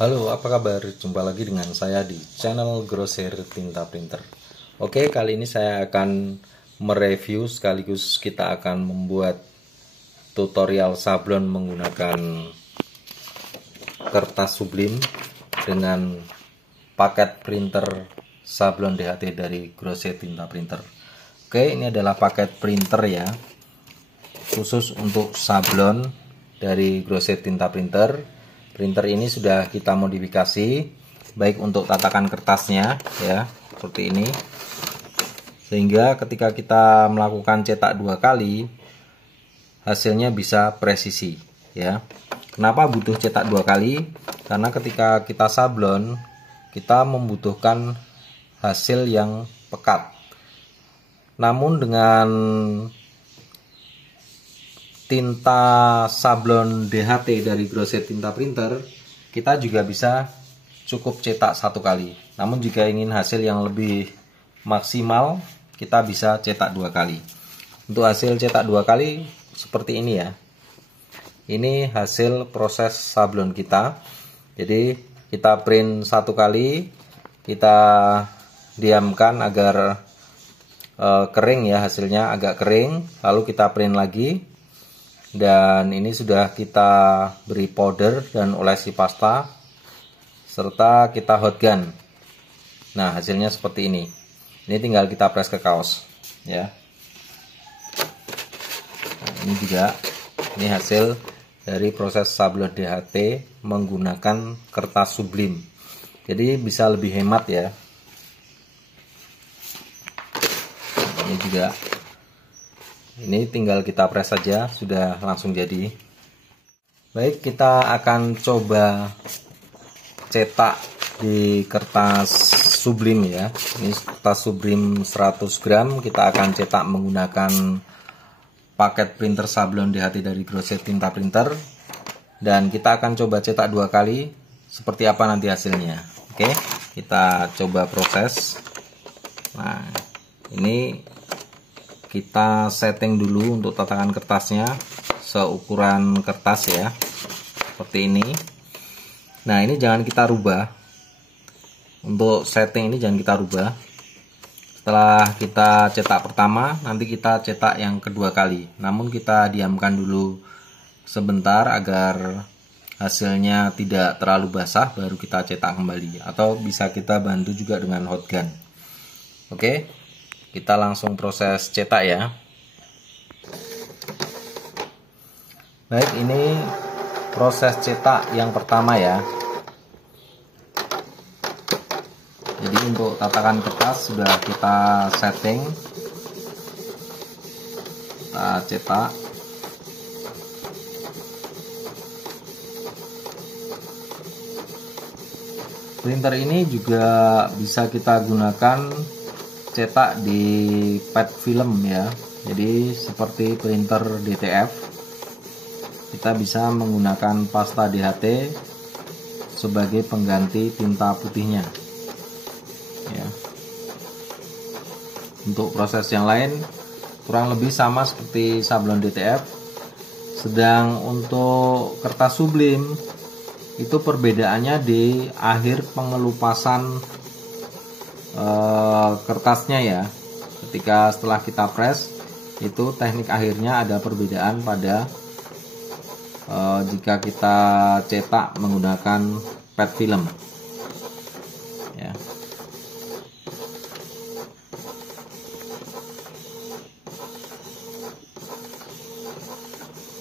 Halo, apa kabar? Jumpa lagi dengan saya di channel Grosir Tinta Printer. Oke, kali ini saya akan mereview sekaligus kita akan membuat tutorial sablon menggunakan kertas sublim dengan paket printer sablon DHT dari Grosir Tinta Printer. Oke, ini adalah paket printer ya, khusus untuk sablon dari Grosir Tinta Printer. Printer ini sudah kita modifikasi baik untuk tatakan kertasnya ya, seperti ini, sehingga ketika kita melakukan cetak 2 kali hasilnya bisa presisi ya. Kenapa butuh cetak 2 kali? Karena ketika kita sablon kita membutuhkan hasil yang pekat. Namun dengan tinta sablon DHT dari Grosir Tinta Printer, kita juga bisa cukup cetak 1 kali. Namun jika ingin hasil yang lebih maksimal, kita bisa cetak 2 kali. Untuk hasil cetak 2 kali seperti ini ya. Ini hasil proses sablon kita. Jadi kita print 1 kali, kita diamkan agar kering ya, hasilnya agak kering, lalu kita print lagi. Dan ini sudah kita beri powder dan olesi pasta serta kita hot gun. Nah, hasilnya seperti ini. Ini tinggal kita press ke kaos ya. Nah, ini juga ini hasil dari proses sablon DHT menggunakan kertas sublim. Jadi bisa lebih hemat ya. Ini juga. Ini tinggal kita press saja, sudah langsung jadi. Baik, kita akan coba cetak di kertas sublim ya. Ini kertas sublim 100 gram. Kita akan cetak menggunakan paket printer sablon DHT dari Grosir Tinta Printer. Dan kita akan coba cetak 2 kali. Seperti apa nanti hasilnya. Oke, kita coba proses. Nah, ini kita setting dulu untuk tatakan kertasnya seukuran kertas ya, seperti ini. Nah, ini jangan kita rubah. Untuk setting ini jangan kita rubah. Setelah kita cetak pertama, nanti kita cetak yang kedua kali. Namun kita diamkan dulu sebentar agar hasilnya tidak terlalu basah, baru kita cetak kembali. Atau bisa kita bantu juga dengan hot gun. Oke. Kita langsung proses cetak ya. Baik, ini proses cetak yang pertama ya. Jadi untuk tatakan kertas sudah kita setting. Kita cetak. Printer ini juga bisa kita gunakan cetak di pad film ya. Jadi seperti printer DTF, kita bisa menggunakan pasta DHT sebagai pengganti tinta putihnya ya. Untuk proses yang lain kurang lebih sama seperti sablon DTF. Sedang untuk kertas sublim itu perbedaannya di akhir pengelupasan kertasnya ya. Ketika setelah kita press, itu teknik akhirnya ada perbedaan pada jika kita cetak menggunakan pad film ya.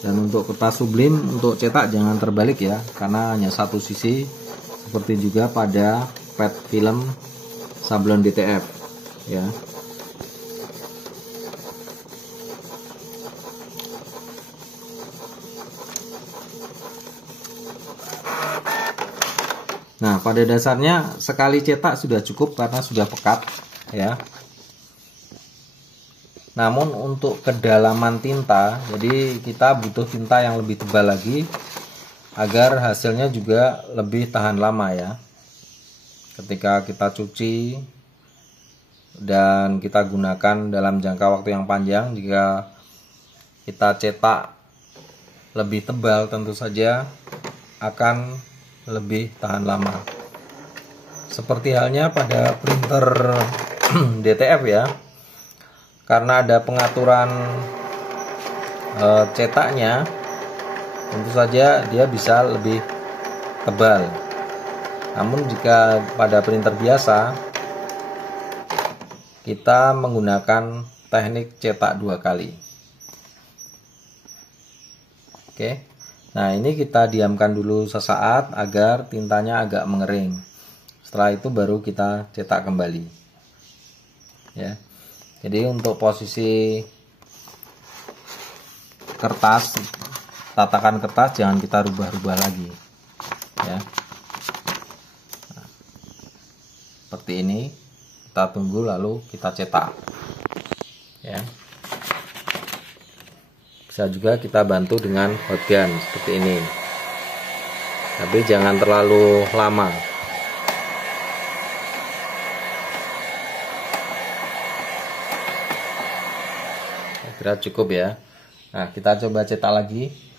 Dan untuk kertas sublim untuk cetak jangan terbalik ya, karena hanya satu sisi, seperti juga pada pad film sablon DTF ya. Nah, pada dasarnya sekali cetak sudah cukup karena sudah pekat ya. Namun untuk kedalaman tinta, jadi kita butuh tinta yang lebih tebal lagi agar hasilnya juga lebih tahan lama ya. Ketika kita cuci dan kita gunakan dalam jangka waktu yang panjang, jika kita cetak lebih tebal tentu saja akan lebih tahan lama. Seperti halnya pada printer DTF ya, karena ada pengaturan cetaknya, tentu saja dia bisa lebih tebal. Namun jika pada printer biasa, kita menggunakan teknik cetak 2 kali. Oke, nah ini kita diamkan dulu sesaat agar tintanya agak mengering. Setelah itu baru kita cetak kembali. Ya, jadi untuk posisi kertas, tatakan kertas jangan kita rubah-rubah lagi. Ya, nah, seperti ini. Kita tunggu lalu kita cetak. Ya. Bisa juga kita bantu dengan hot gun seperti ini. Tapi jangan terlalu lama. Saya kira cukup ya. Nah, kita coba cetak lagi.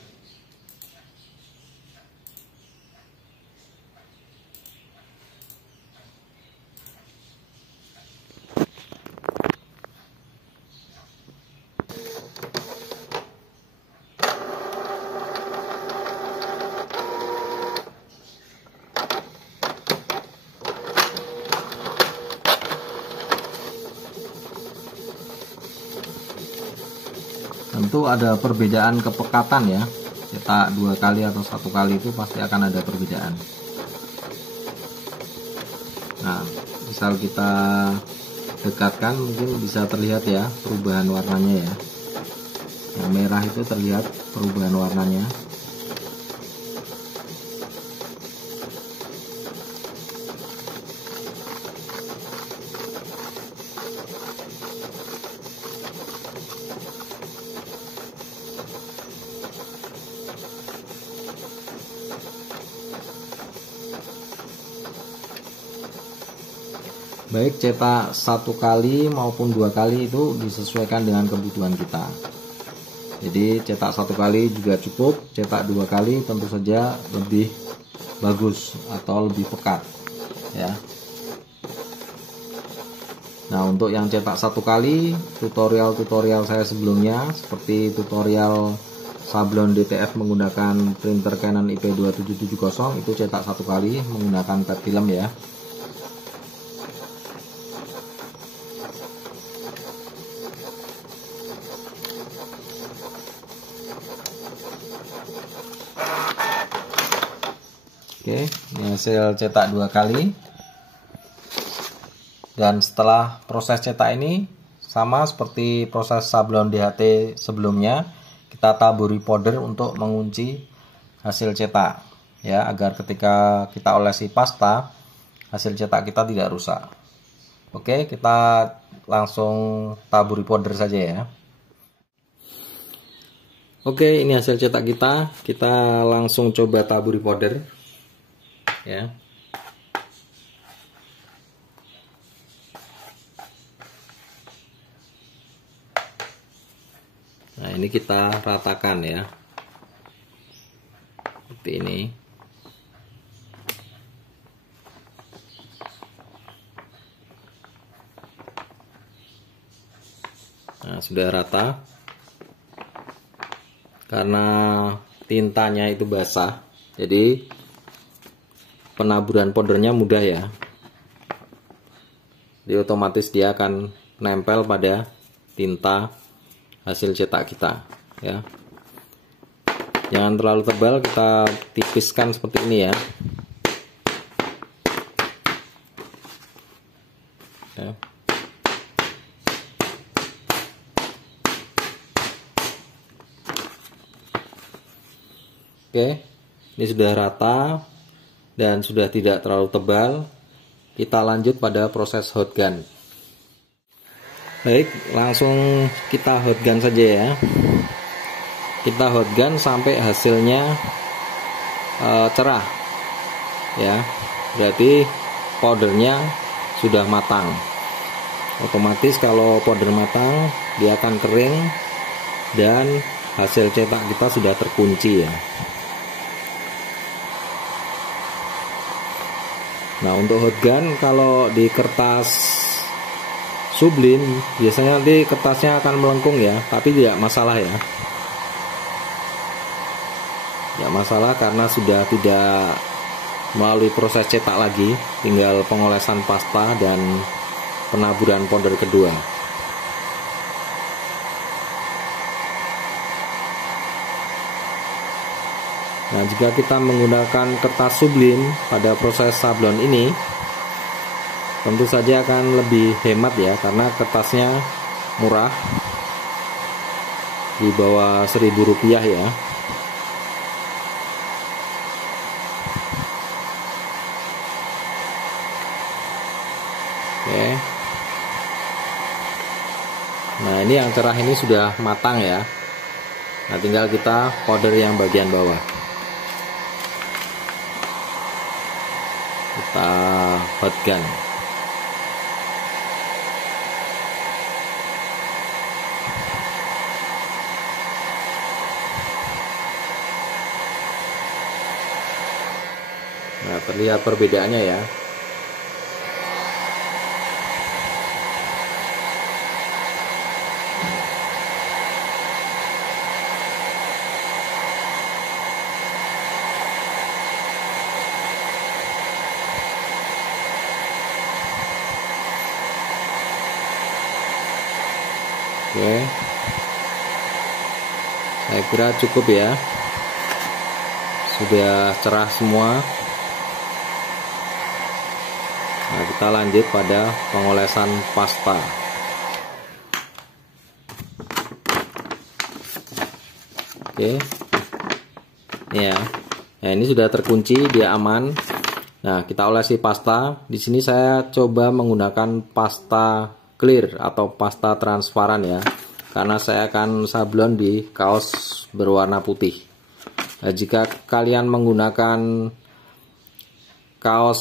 Tentu ada perbedaan kepekatan ya, cetak 2 kali atau 1 kali itu pasti akan ada perbedaan. Nah, misal kita dekatkan mungkin bisa terlihat ya perubahan warnanya ya. Yang merah itu terlihat perubahan warnanya. Baik cetak 1 kali maupun 2 kali itu disesuaikan dengan kebutuhan kita. Jadi cetak 1 kali juga cukup, cetak 2 kali tentu saja lebih bagus atau lebih pekat ya. Nah, untuk yang cetak 1 kali, tutorial saya sebelumnya seperti tutorial sablon DTF menggunakan printer Canon IP2770 itu cetak 1 kali menggunakan pet film ya. Oke, ini hasil cetak 2 kali. Dan setelah proses cetak ini sama seperti proses sablon DHT sebelumnya, kita taburi powder untuk mengunci hasil cetak ya, agar ketika kita olesi pasta hasil cetak kita tidak rusak. Oke, kita langsung taburi powder saja ya. Oke, ini hasil cetak kita langsung coba taburi powder ya. Nah, ini kita ratakan ya, seperti ini. Nah, sudah rata. Karena tintanya itu basah, jadi penaburan powdernya mudah ya. Jadi otomatis dia akan nempel pada tinta hasil cetak kita ya. Jangan terlalu tebal, kita tipiskan seperti ini ya. Ya. Oke, ini sudah rata dan sudah tidak terlalu tebal. Kita lanjut pada proses hot gun. Baik, langsung kita hot gun saja ya. Kita hot gun sampai hasilnya cerah ya. Berarti powdernya sudah matang. Otomatis kalau powder matang dia akan kering dan hasil cetak kita sudah terkunci ya. Nah, untuk hot gun kalau di kertas sublim biasanya nanti kertasnya akan melengkung ya, tapi tidak masalah ya. Tidak masalah karena sudah tidak melalui proses cetak lagi, tinggal pengolesan pasta dan penaburan powder kedua. Nah, jika kita menggunakan kertas sublim pada proses sablon ini, tentu saja akan lebih hemat ya, karena kertasnya murah, di bawah Rp1.000 ya. Oke. Nah, ini yang cerah ini sudah matang ya. Nah, tinggal kita powder yang bagian bawah. Kita hot gun. Nah, terlihat perbedaannya ya. Oke, saya kira cukup ya, sudah cerah semua. Nah, kita lanjut pada pengolesan pasta. Oke, ya, nah, ini sudah terkunci, dia aman. Nah, kita olesi pasta. Di sini saya coba menggunakan pasta clear atau pasta transparan ya, karena saya akan sablon di kaos berwarna putih. Nah, jika kalian menggunakan kaos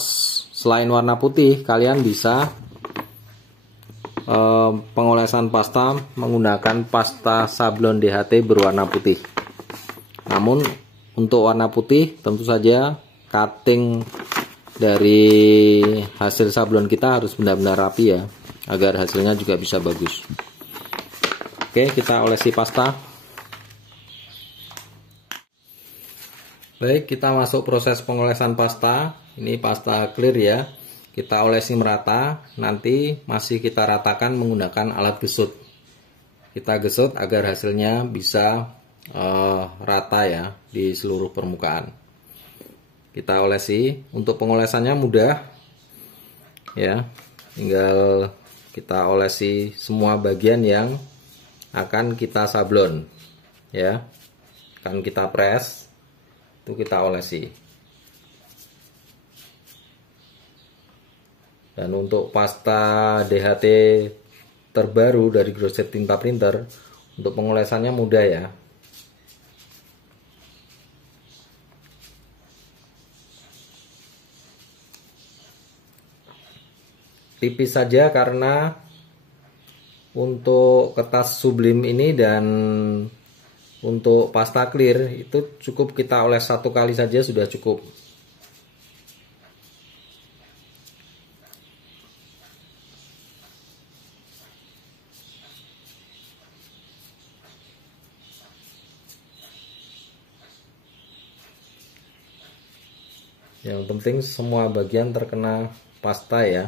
selain warna putih, kalian bisa pengolesan pasta menggunakan pasta sablon DHT berwarna putih. Namun untuk warna putih tentu saja cutting dari hasil sablon kita harus benar-benar rapi ya, agar hasilnya juga bisa bagus. Oke, kita olesi pasta. Baik, kita masuk proses pengolesan pasta. Ini pasta clear ya. Kita olesi merata, nanti masih kita ratakan menggunakan alat gesut. Kita gesut agar hasilnya bisa rata ya di seluruh permukaan. Kita olesi. Untuk pengolesannya mudah ya, tinggal kita olesi semua bagian yang akan kita sablon ya, akan kita press, itu kita olesi. Dan untuk pasta DHT terbaru dari Grosset Tinta Printer, untuk pengolesannya mudah ya. Tipis saja karena untuk kertas sublim ini dan untuk pasta clear itu cukup kita oles satu kali saja sudah cukup. Yang penting semua bagian terkena pasta ya.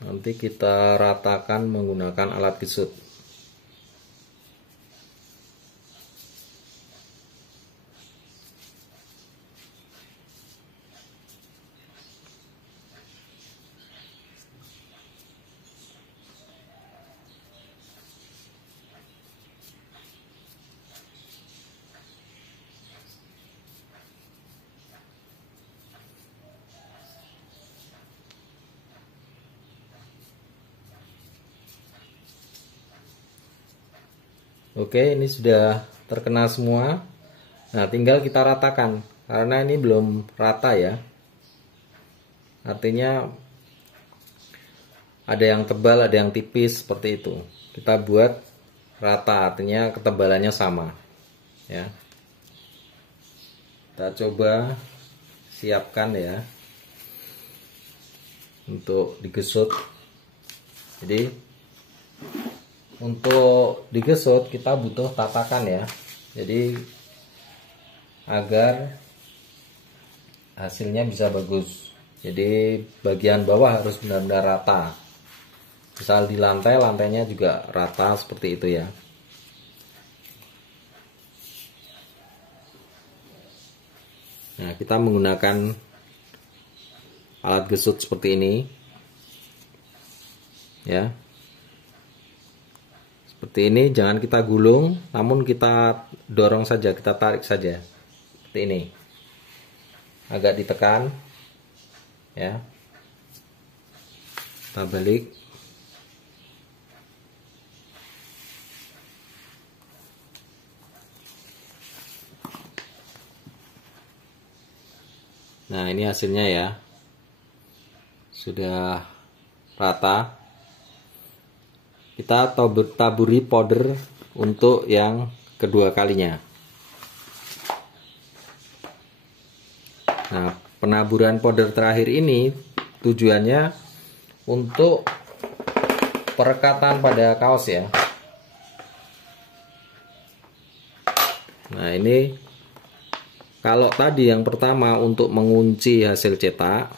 Nanti kita ratakan menggunakan alat gesut. Oke, ini sudah terkena semua. Nah, tinggal kita ratakan karena ini belum rata ya. Artinya ada yang tebal, ada yang tipis, seperti itu. Kita buat rata, artinya ketebalannya sama ya. Kita coba siapkan ya untuk digesut. Jadi untuk digesut kita butuh tatakan ya, jadi agar hasilnya bisa bagus. Jadi bagian bawah harus benar-benar rata. Misal di lantai, lantainya juga rata seperti itu ya. Nah, kita menggunakan alat gesut seperti ini ya. Seperti ini, jangan kita gulung, namun kita dorong saja, kita tarik saja seperti ini, agak ditekan ya. Kita balik. Nah, ini hasilnya ya, sudah rata. Kita taburi powder untuk yang kedua kalinya. Nah, penaburan powder terakhir ini tujuannya untuk perekatan pada kaos ya. Nah, ini kalau tadi yang pertama untuk mengunci hasil cetak,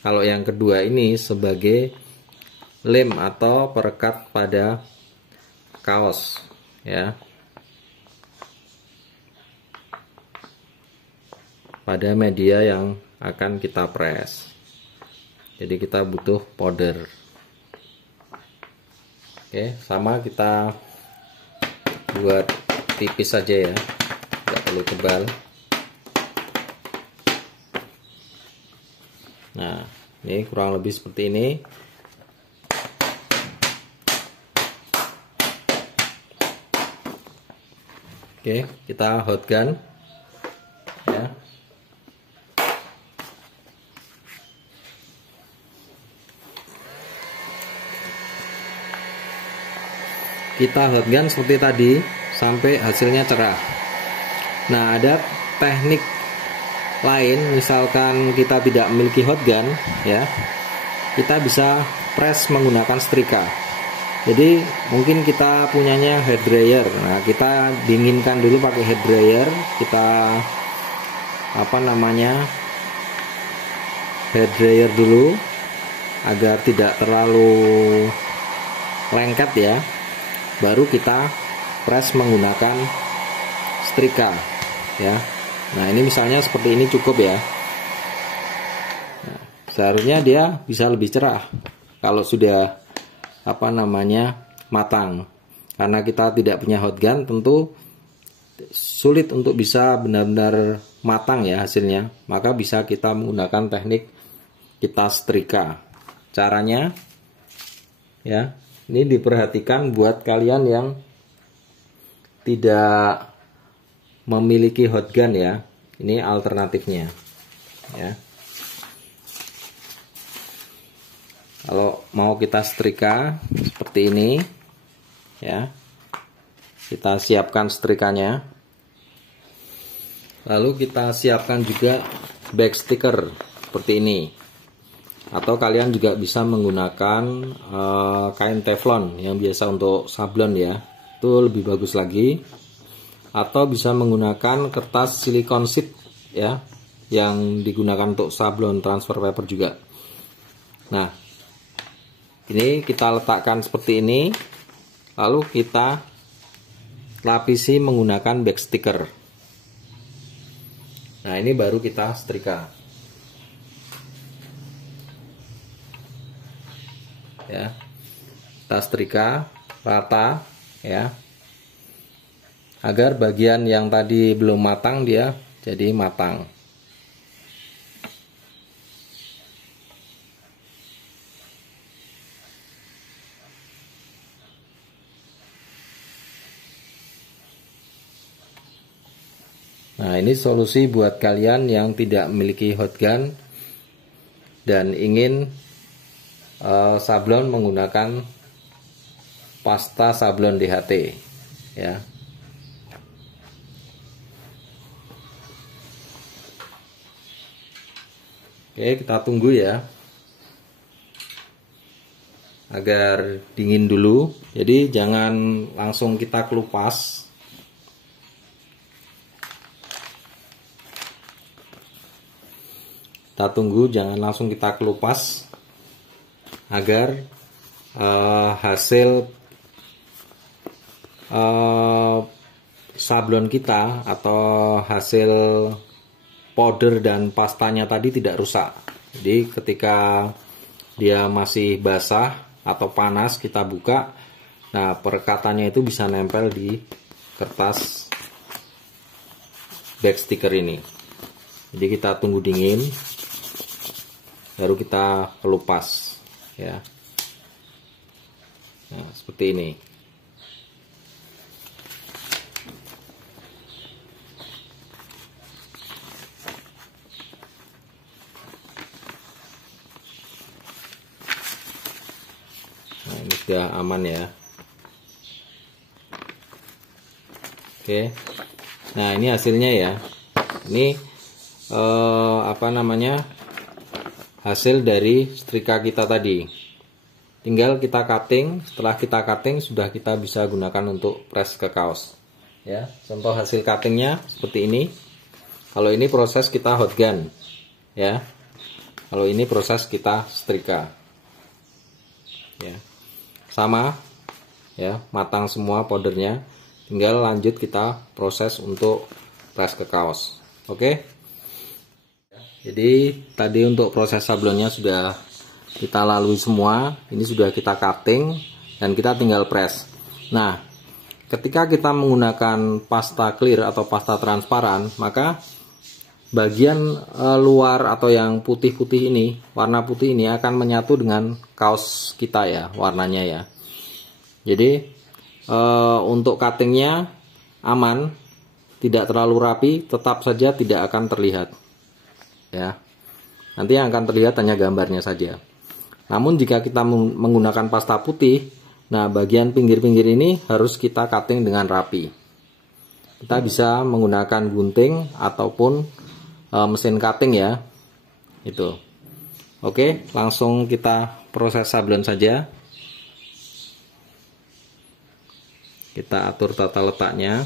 kalau yang kedua ini sebagai lem atau perekat pada kaos ya, pada media yang akan kita press. Jadi kita butuh powder. Oke, sama kita buat tipis saja ya, tidak perlu tebal. Nah, ini kurang lebih seperti ini. Oke, kita hot gun ya. Kita hot gun seperti tadi sampai hasilnya cerah. Nah, ada teknik lain, misalkan kita tidak memiliki hot gun ya, kita bisa press menggunakan setrika. Jadi mungkin kita punyanya hair dryer. Nah, kita dinginkan dulu pakai hair dryer, kita hair dryer dulu agar tidak terlalu lengket ya, baru kita press menggunakan setrika ya. Nah, ini misalnya seperti ini cukup ya. Nah, seharusnya dia bisa lebih cerah kalau sudah matang. Karena kita tidak punya hot gun, tentu sulit untuk bisa benar-benar matang ya hasilnya. Maka bisa kita menggunakan teknik kita setrika. Caranya ya, ini diperhatikan buat kalian yang tidak memiliki hot gun ya, ini alternatifnya ya. Kalau mau kita setrika seperti ini ya, kita siapkan setrikanya, lalu kita siapkan juga back sticker seperti ini, atau kalian juga bisa menggunakan kain teflon yang biasa untuk sablon ya, itu lebih bagus lagi. Atau bisa menggunakan kertas silikon sheet ya, yang digunakan untuk sablon transfer paper juga. Nah, ini kita letakkan seperti ini, lalu kita lapisi menggunakan back sticker. Nah, ini baru kita setrika ya, kita setrika rata ya, agar bagian yang tadi belum matang dia jadi matang. Nah, ini solusi buat kalian yang tidak memiliki hot gun dan ingin sablon menggunakan pasta sablon DHT ya. Oke, kita tunggu ya agar dingin dulu. Jadi jangan langsung kita kelupas. Kita tunggu, jangan langsung kita kelupas agar hasil sablon kita atau hasil powder dan pastanya tadi tidak rusak. Jadi ketika dia masih basah atau panas kita buka, nah perekatannya itu bisa nempel di kertas back sticker ini. Jadi kita tunggu dingin baru kita kelupas ya. Nah, seperti ini. Nah, ini sudah aman ya. Oke. Nah, ini hasilnya ya. Ini apa namanya? Hasil dari setrika kita tadi. Tinggal kita cutting. Setelah kita cutting sudah kita bisa gunakan untuk press ke kaos. Ya, contoh hasil cuttingnya seperti ini. Kalau ini proses kita hot gun, ya. Kalau ini proses kita setrika. Ya. Sama ya, matang semua powdernya, tinggal lanjut kita proses untuk press ke kaos. Oke. Jadi tadi untuk proses sablonnya sudah kita lalui semua, ini sudah kita cutting dan kita tinggal press. Nah, ketika kita menggunakan pasta clear atau pasta transparan, maka bagian luar atau yang putih-putih ini, warna putih ini akan menyatu dengan kaos kita ya, warnanya ya. Jadi untuk cuttingnya aman, tidak terlalu rapi, tetap saja tidak akan terlihat ya. Nanti yang akan terlihat hanya gambarnya saja. Namun jika kita menggunakan pasta putih, nah bagian pinggir-pinggir ini harus kita cutting dengan rapi. Kita bisa menggunakan gunting ataupun mesin cutting ya. Itu. Oke, langsung kita proses sablon saja. Kita atur tata letaknya.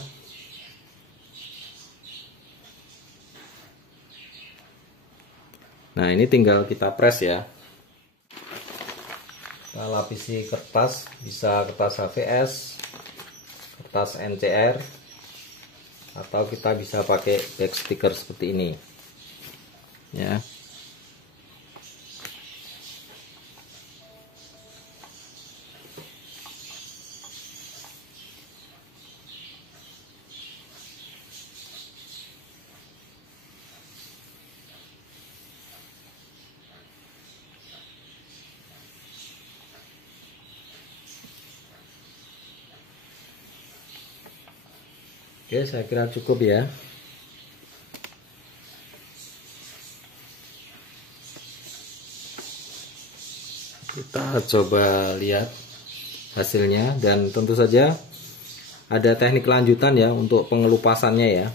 Nah, ini tinggal kita press ya. Kita lapisi kertas, bisa kertas HVS, kertas NCR, atau kita bisa pakai back sticker seperti ini. Ya. Oke, saya kira cukup ya. Kita coba lihat hasilnya, dan tentu saja ada teknik lanjutan ya untuk pengelupasannya ya.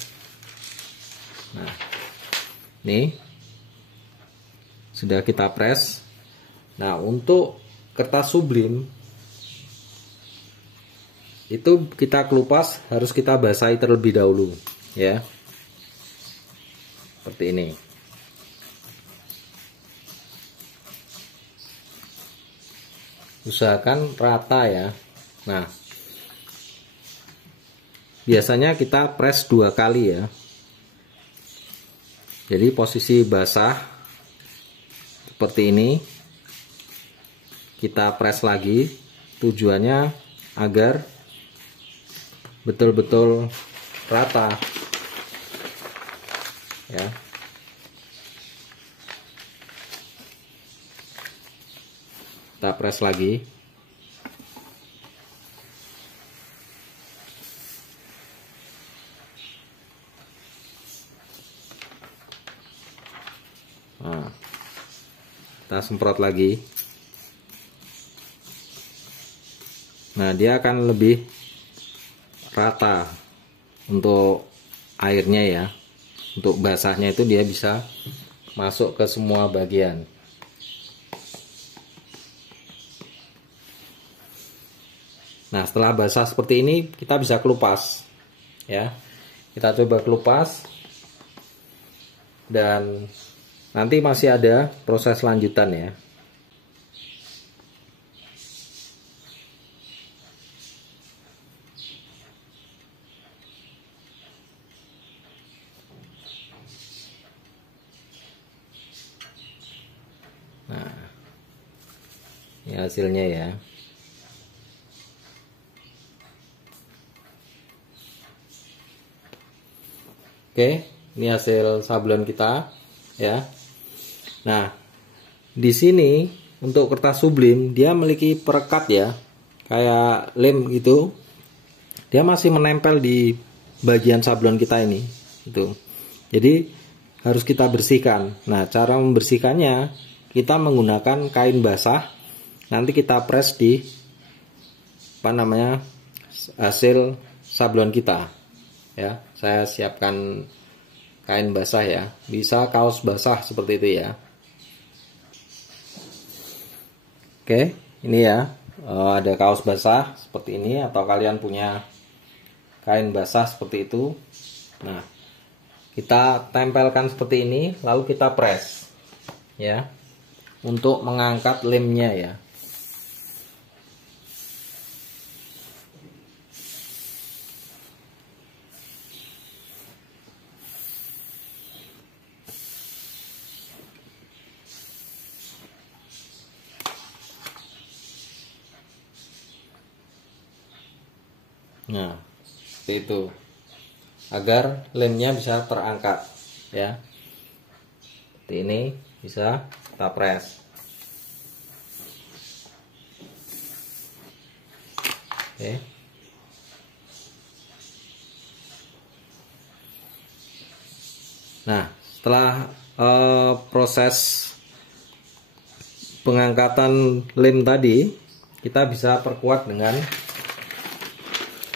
Nah, ini sudah kita press. Nah, untuk kertas sublim itu kita kelupas harus kita basahi terlebih dahulu ya, seperti ini. Usahakan rata ya. Nah, biasanya kita press 2 kali ya. Jadi posisi basah seperti ini, kita press lagi, tujuannya agar betul-betul rata ya. Kita press lagi. Nah, kita semprot lagi. Nah, dia akan lebih rata untuk airnya ya. Untuk basahnya itu dia bisa masuk ke semua bagian. Nah, setelah basah seperti ini kita bisa kelupas ya. Kita coba kelupas, dan nanti masih ada proses lanjutan ya. Nah, ini hasilnya ya. Oke, ini hasil sablon kita ya. Nah, di sini untuk kertas sublim dia memiliki perekat ya, kayak lem gitu. Dia masih menempel di bagian sablon kita ini itu. Jadi harus kita bersihkan. Nah, cara membersihkannya kita menggunakan kain basah. Nanti kita press di hasil sablon kita ya. Saya siapkan kain basah ya, bisa kaos basah seperti itu ya. Oke, ini ya, ada kaos basah seperti ini, atau kalian punya kain basah seperti itu. Nah, kita tempelkan seperti ini, lalu kita press ya, untuk mengangkat lemnya ya. Nah, seperti itu, agar lemnya bisa terangkat ya. Seperti ini bisa kita press. Oke. Nah, setelah proses pengangkatan lem tadi, kita bisa perkuat dengan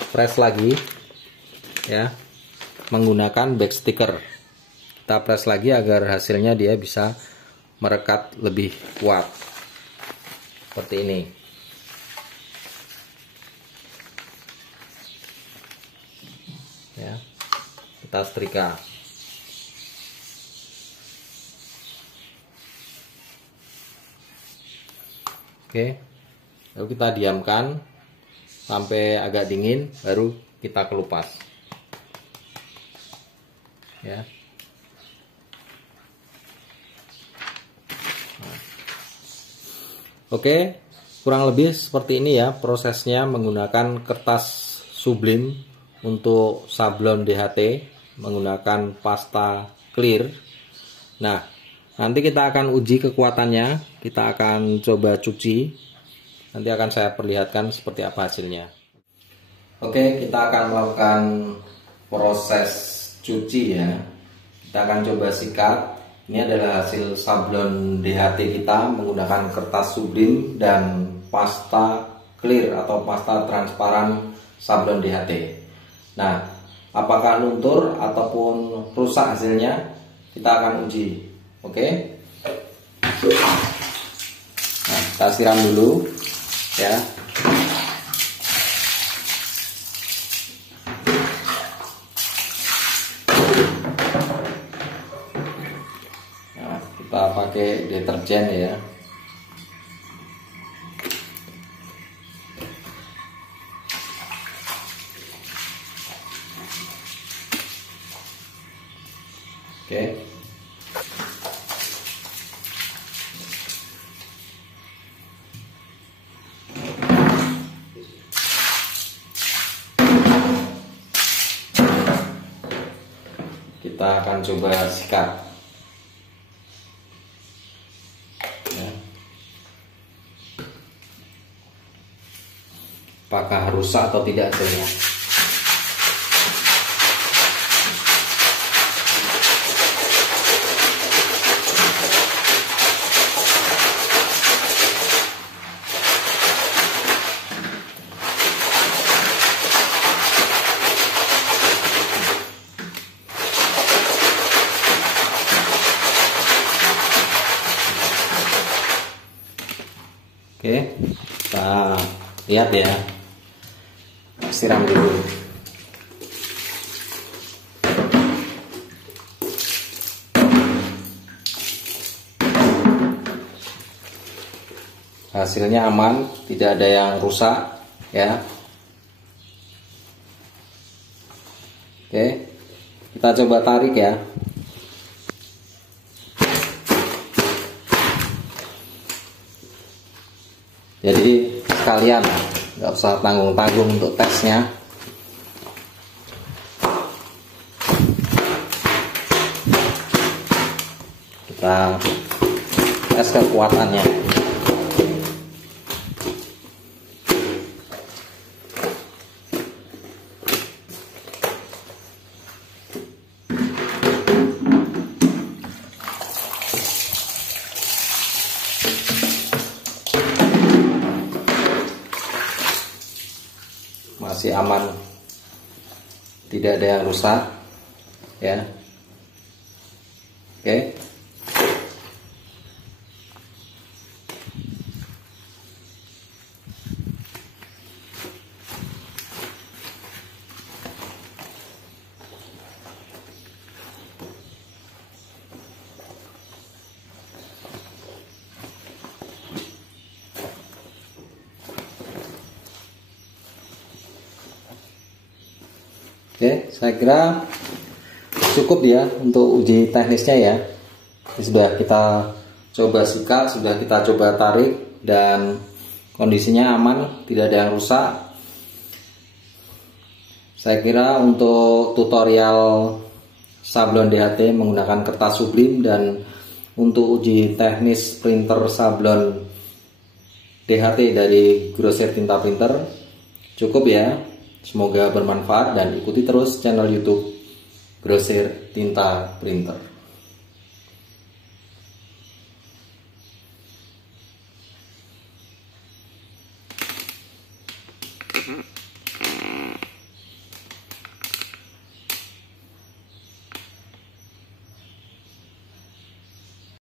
press lagi ya, menggunakan back sticker. Kita press lagi agar hasilnya dia bisa merekat lebih kuat seperti ini ya. Kita setrika. Oke, lalu kita diamkan sampai agak dingin, baru kita kelupas ya. Nah. Oke, kurang lebih seperti ini ya prosesnya menggunakan kertas sublim untuk sablon DHT menggunakan pasta clear. Nah, nanti kita akan uji kekuatannya, kita akan coba cuci. Nanti akan saya perlihatkan seperti apa hasilnya. Oke, kita akan melakukan proses cuci ya. Kita akan coba sikat. Ini adalah hasil sablon DHT kita menggunakan kertas sublim dan pasta clear atau pasta transparan sablon DHT. Nah, apakah luntur ataupun rusak hasilnya, kita akan uji. Oke. Nah, kita siram dulu ya. Nah, kita pakai deterjen ya. Oke. Kita akan coba sikat ya. Apakah rusak atau tidak hasilnya. Oke, kita lihat ya, siram dulu. Hasilnya aman, tidak ada yang rusak ya. Oke, kita coba tarik ya. Jadi sekalian, nggak usah tanggung-tanggung untuk tesnya. Kita tes kekuatannya. Masih aman, tidak ada yang rusak ya. Oke, oke, saya kira cukup ya untuk uji teknisnya ya. Ini sudah kita coba sikat, sudah kita coba tarik, dan kondisinya aman, tidak ada yang rusak. Saya kira untuk tutorial sablon DHT menggunakan kertas sublim dan untuk uji teknis printer sablon DHT dari Grosir Tinta Printer cukup ya. Semoga bermanfaat dan ikuti terus channel YouTube Grosir Tinta Printer.